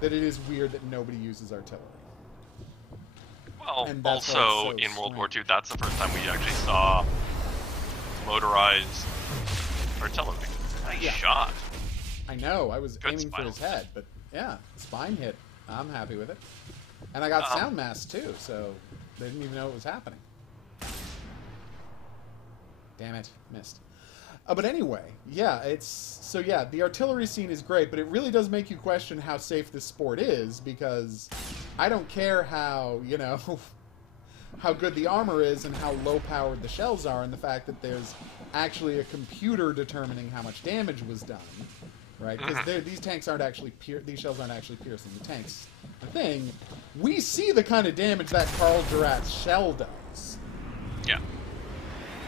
that it is weird that nobody uses artillery. Well, And that's why also it's so in World War II, strange. that's the first time we actually saw motorized artillery. Nice Yeah. shot. I know, I was Good aiming for his spinal head, but yeah, spine hit. I'm happy with it. And I got sound masks too, so they didn't even know it was happening. Damn it, missed. But anyway, yeah, the artillery scene is great, but it really does make you question how safe this sport is, because I don't care how, how good the armor is and how low-powered the shells are, and the fact that there's actually a computer determining how much damage was done, right? Because these tanks aren't actually these shells aren't actually piercing the tanks. The thing, we see the kind of damage that Carl Jurat's shell does. Yeah.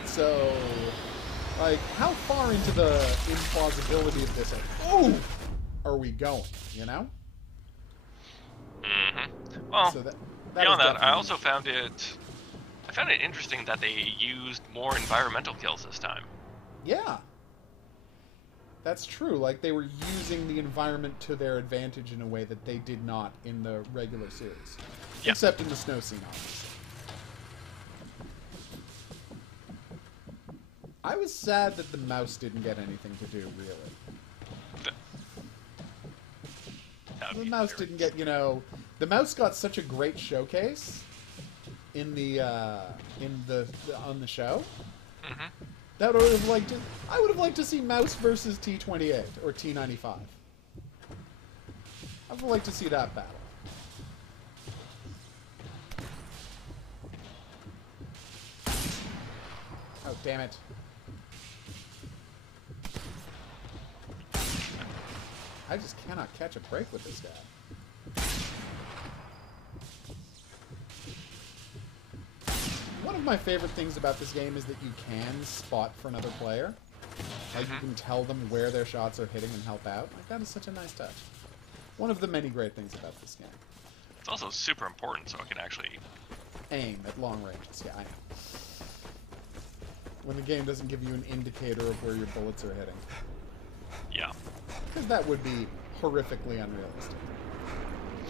So, like, how far into the implausibility of this are we going, Mm-hmm. Well, So that beyond is that, I definitely- also found it interesting that they used more environmental kills this time. Yeah. That's true. Like, they were using the environment to their advantage in a way that they did not in the regular series. Yeah. Except in the snow scene, obviously. I was sad that the mouse didn't get anything to do, really. That'd The be mouse very- didn't get, the mouse got such a great showcase in the on the show. Mhm. That I would have liked to see Mouse versus T-28 or T-95. I would like to see that battle. Oh, damn it. I just cannot catch a break with this guy. One of my favorite things about this game is that you can spot for another player. Like, you can tell them where their shots are hitting and help out. Like, that is such a nice touch. One of the many great things about this game. It's also super important, so it can actually. Aim at long ranges. Yeah, I know. When the game doesn't give you an indicator of where your bullets are hitting. Yeah. Because that would be horrifically unrealistic.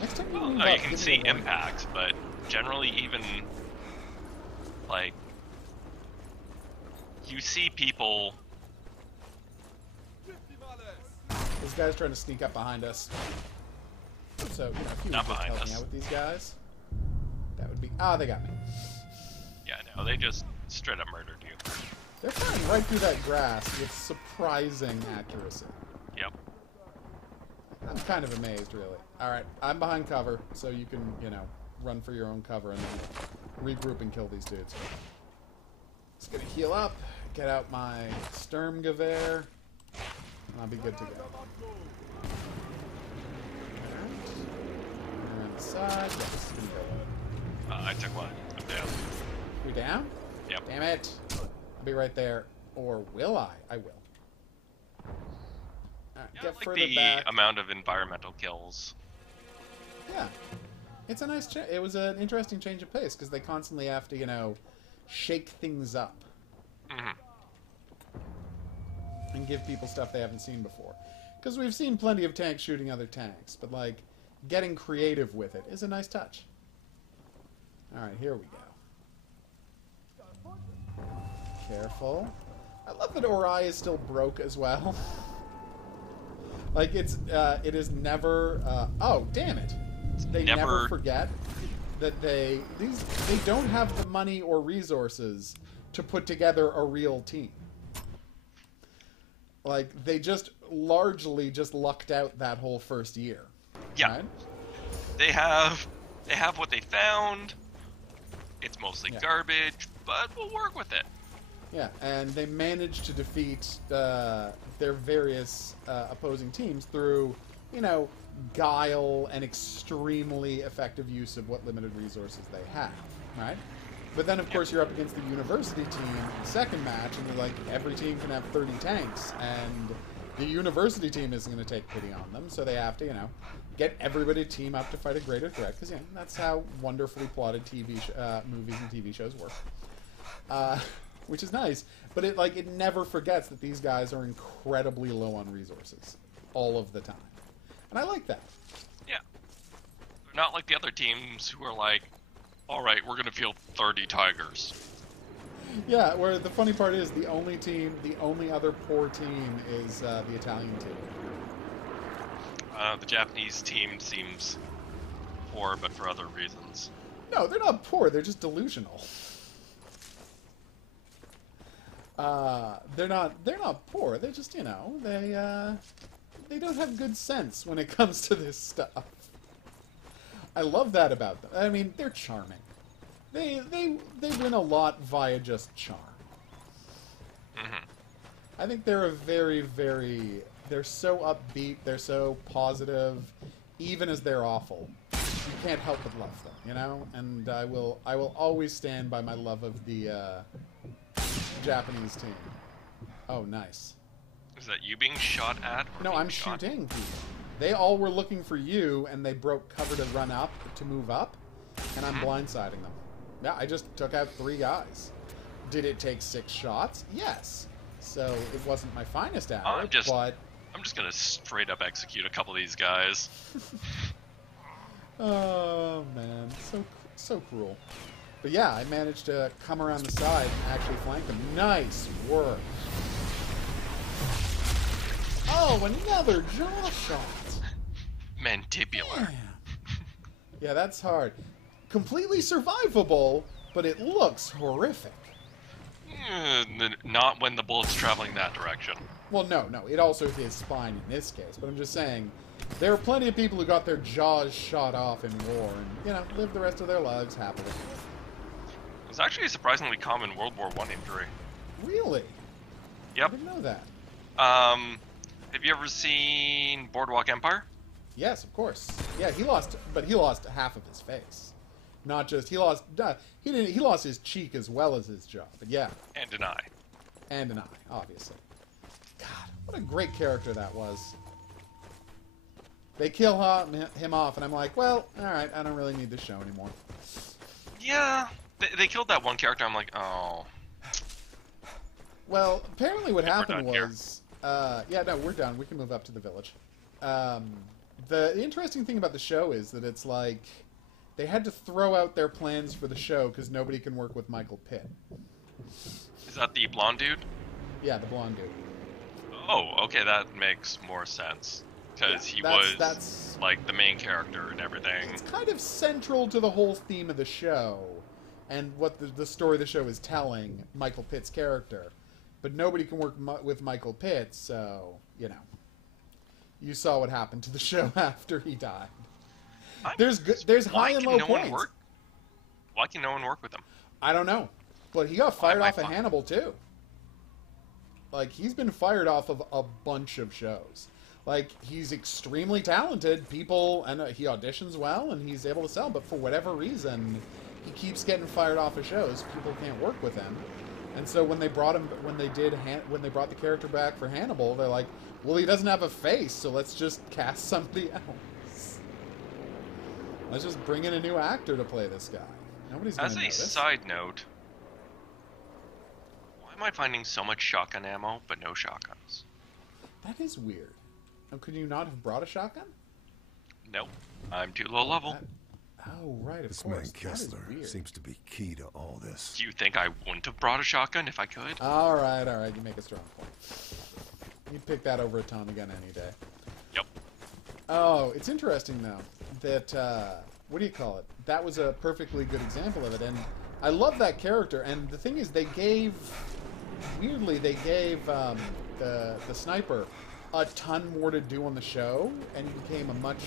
Next time you Well, move no, up, you can give me see a warning. impacts, but generally, even like you see people. This guy's trying to sneak up behind us. So, if you Not would just behind help us. me out with these guys, that would be... Ah, they got me. Yeah, no, they just straight up murdered you. They're flying right through that grass with surprising accuracy. Yep. I'm kind of amazed, really. Alright, I'm behind cover, so you can, run for your own cover and then regroup and kill these dudes. Just gonna heal up, get out my Sturmgewehr, and I'll be good to go. Around the side, yes, we go. I took one. I'm down. We down? Yep. Damn it. I'll be right there. Or will I? I will. Alright, Yeah, I get like further the back. amount of environmental kills. Yeah. It's a nice it was an interesting change of pace, because they constantly have to, shake things up. Hmm. And give people stuff they haven't seen before. Because we've seen plenty of tanks shooting other tanks, but, getting creative with it is a nice touch. Alright, here we go. Careful. I love that Ori is still broke as well. It is never, oh, damn it. They never forget that they don't have the money or resources to put together a real team. They just largely just lucked out that whole first year. Yeah. Right? They have what they found. It's mostly Yeah. garbage, but we'll work with it. Yeah, and they managed to defeat their various opposing teams through, guile and extremely effective use of what limited resources they have, right? But then, of course, you're up against the university team in the second match, and you're like, every team can have 30 tanks, and the university team isn't going to take pity on them, so they have to, get everybody to team up to fight a greater threat, because, that's how wonderfully plotted movies and TV shows work. Which is nice, but it never forgets that these guys are incredibly low on resources all of the time. And I like that. Yeah. They're not like the other teams who are like, all right, we're going to field 30 tigers. Yeah, where the funny part is the only other poor team is the Italian team. The Japanese team seems poor, but for other reasons. No, they're not poor. They're just delusional. They're not poor. They just, they don't have good sense when it comes to this stuff. I love that about them. I mean, they're charming. They win a lot via just charm. Mm-hmm. I think they're a very, very... They're so upbeat. They're so positive, even as they're awful. You can't help but love them, And I will always stand by my love of the Japanese team. Oh, nice. Is that you being shot at? Or no, I'm shot? shooting people. They all were looking for you, and they broke cover to run up, to move up, and I'm blindsiding them. Yeah, I just took out 3 guys. Did it take 6 shots? Yes. So it wasn't my finest hour, but... I'm just gonna straight up execute a couple of these guys. Oh, man. So cruel. But yeah, I managed to come around the side and actually flank them. Nice work. Oh, another jaw shot. Mandibular. Man. Yeah, that's hard. Completely survivable, but it looks horrific. Not when the bullet's traveling that direction. Well, no. It also hit his spine in this case. But I'm just saying, there are plenty of people who got their jaws shot off in war and, live the rest of their lives happily. It's actually a surprisingly common World War I injury. Really? Yep. I didn't know that. Have you ever seen Boardwalk Empire? Yes, of course. Yeah, he lost half of his face. Not just he lost his cheek as well as his jaw. But yeah. And an eye. And an eye, obviously. God, what a great character that was. They kill him off, and I'm like, well, all right, I don't really need this show anymore. Yeah, they killed that one character. I'm like, oh. Well, apparently what happened was, yeah, no, we're done. We can move up to the village. The interesting thing about the show is that it's like they had to throw out their plans for the show because nobody can work with Michael Pitt. Is that the blonde dude? Yeah, the blonde dude. Oh, okay, that makes more sense. Because he was like the main character and everything. It's kind of central to the whole theme of the show and what the story the show is telling, Michael Pitt's character. But nobody can work with Michael Pitt, so, you saw what happened to the show after he died. There's high and low points. Why can no one work with him? I don't know. But he got fired off of Hannibal, too. Like, he's been fired off of a bunch of shows. Like, he's extremely talented. He auditions well, and he's able to sell. But for whatever reason, he keeps getting fired off of shows. People can't work with him. And so when they brought the character back for Hannibal, they're like, well, he doesn't have a face, so let's just cast somebody else. Let's just bring in a new actor to play this guy. Nobody's going to notice. As a side note, why am I finding so much shotgun ammo, but no shotguns? That is weird. Oh, could you not have brought a shotgun? Nope. I'm too low level. Oh, right, of this course. This man Kessler seems to be key to all this. Do you think I wouldn't have brought a shotgun if I could? All right. You make a strong point. You'd pick that over a Tommy gun any day. Yep. Oh, it's interesting, though, that, what do you call it? That was a perfectly good example of it, and I love that character, and the thing is, they gave the sniper a ton more to do on the show, and he became a much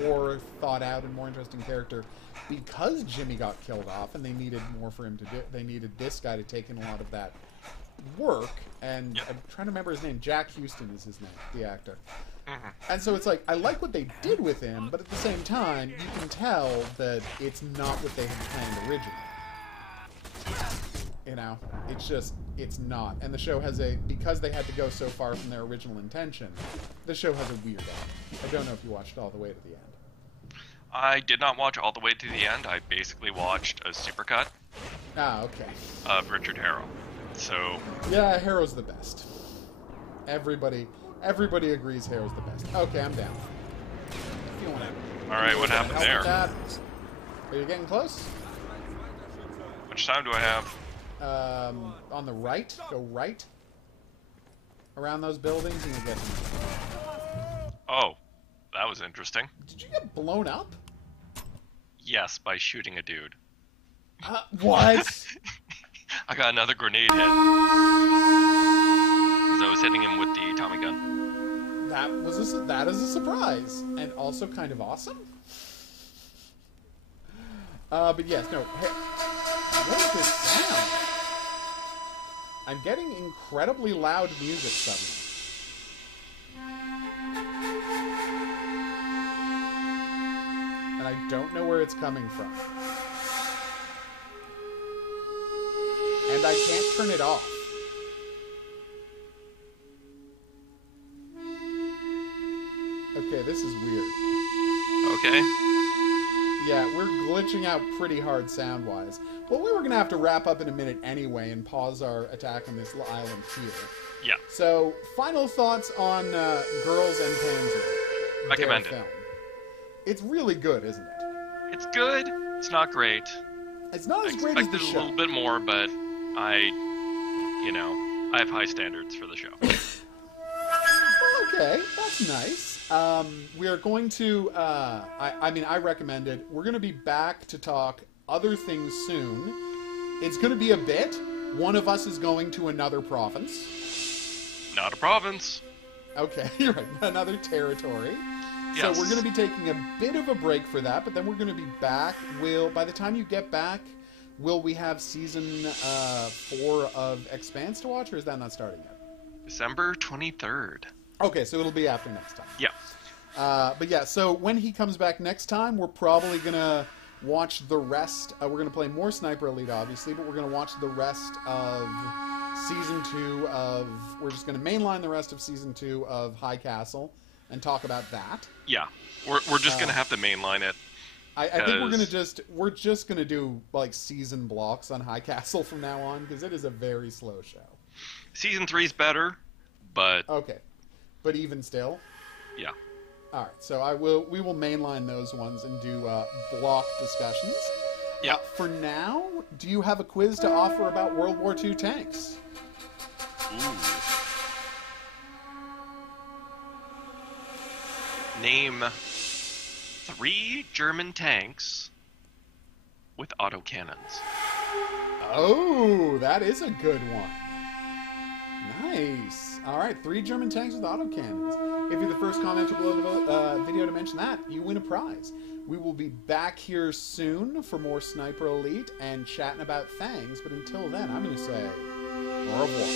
more thought out and more interesting character because Jimmy got killed off, and they needed more for him to do. They needed this guy to take in a lot of that work, and I'm trying to remember his name. Jack Houston is his name, the actor. Mm-hmm. And so it's like, I like what they did with him, but at the same time, you can tell that it's not what they had planned originally. You know, it's not. And the show has because they had to go so far from their original intention, the show has a weird end. I don't know if you watched all the way to the end. I did not watch all the way to the end. I basically watched a supercut. Ah, okay. Of Richard Harrow. So. Yeah, Harrow's the best. Everybody agrees Harrow's the best. Okay, I'm down. All right, what happened there? Are you getting close? How much time do I have? On the right. Go right. Around those buildings and you'll get them. Oh, that was interesting. Did you get blown up? Yes, by shooting a dude. What? I got another grenade hit. Because I was hitting him with the Tommy gun. That is a surprise. And also kind of awesome. But yes, no. Hey, what is this sound? I'm getting incredibly loud music suddenly. And I don't know where it's coming from. And I can't turn it off. Okay, this is weird. Okay. Yeah, we're glitching out pretty hard sound-wise. Well, we were going to have to wrap up in a minute anyway and pause our attack on this island here. Yeah. So, final thoughts on Girls and Panzer. Recommend it. It's really good, isn't it? It's good. It's not great. It's not as great as the show. I expected a little bit more, but I have high standards for the show. Well, okay, that's nice. We are going to, I recommend it. We're going to be back to talk other things soon. It's going to be a bit. One of us is going to another province. Not a province. Okay, you're right. Another territory. Yes. So we're going to be taking a bit of a break for that, but then we're going to be back. By the time you get back, will we have season 4 of Expanse to watch, or is that not starting yet? December 23rd. Okay, so it'll be after next time. Yeah. But yeah, so when he comes back next time, we're probably going to watch the rest. We're going to play more Sniper Elite, obviously, but we're going to watch the rest of Season 2 of... We're just going to mainline the rest of Season 2 of High Castle and talk about that. Yeah. We're just going to have to mainline it. I think we're just going to do, like, season blocks on High Castle from now on, because it is a very slow show. Season 3's better, but... Okay. But even still? Yeah. All right, so we will mainline those ones and do block discussions. Yeah. For now, do you have a quiz to offer about World War II tanks? Ooh. Name 3 German tanks with autocannons. Oh, that is a good one. Nice. All right, 3 German tanks with autocannons. If you're the first commenter below the video to mention that, you win a prize. We will be back here soon for more Sniper Elite and chatting about Fangs, but until then, I'm going to say au revoir.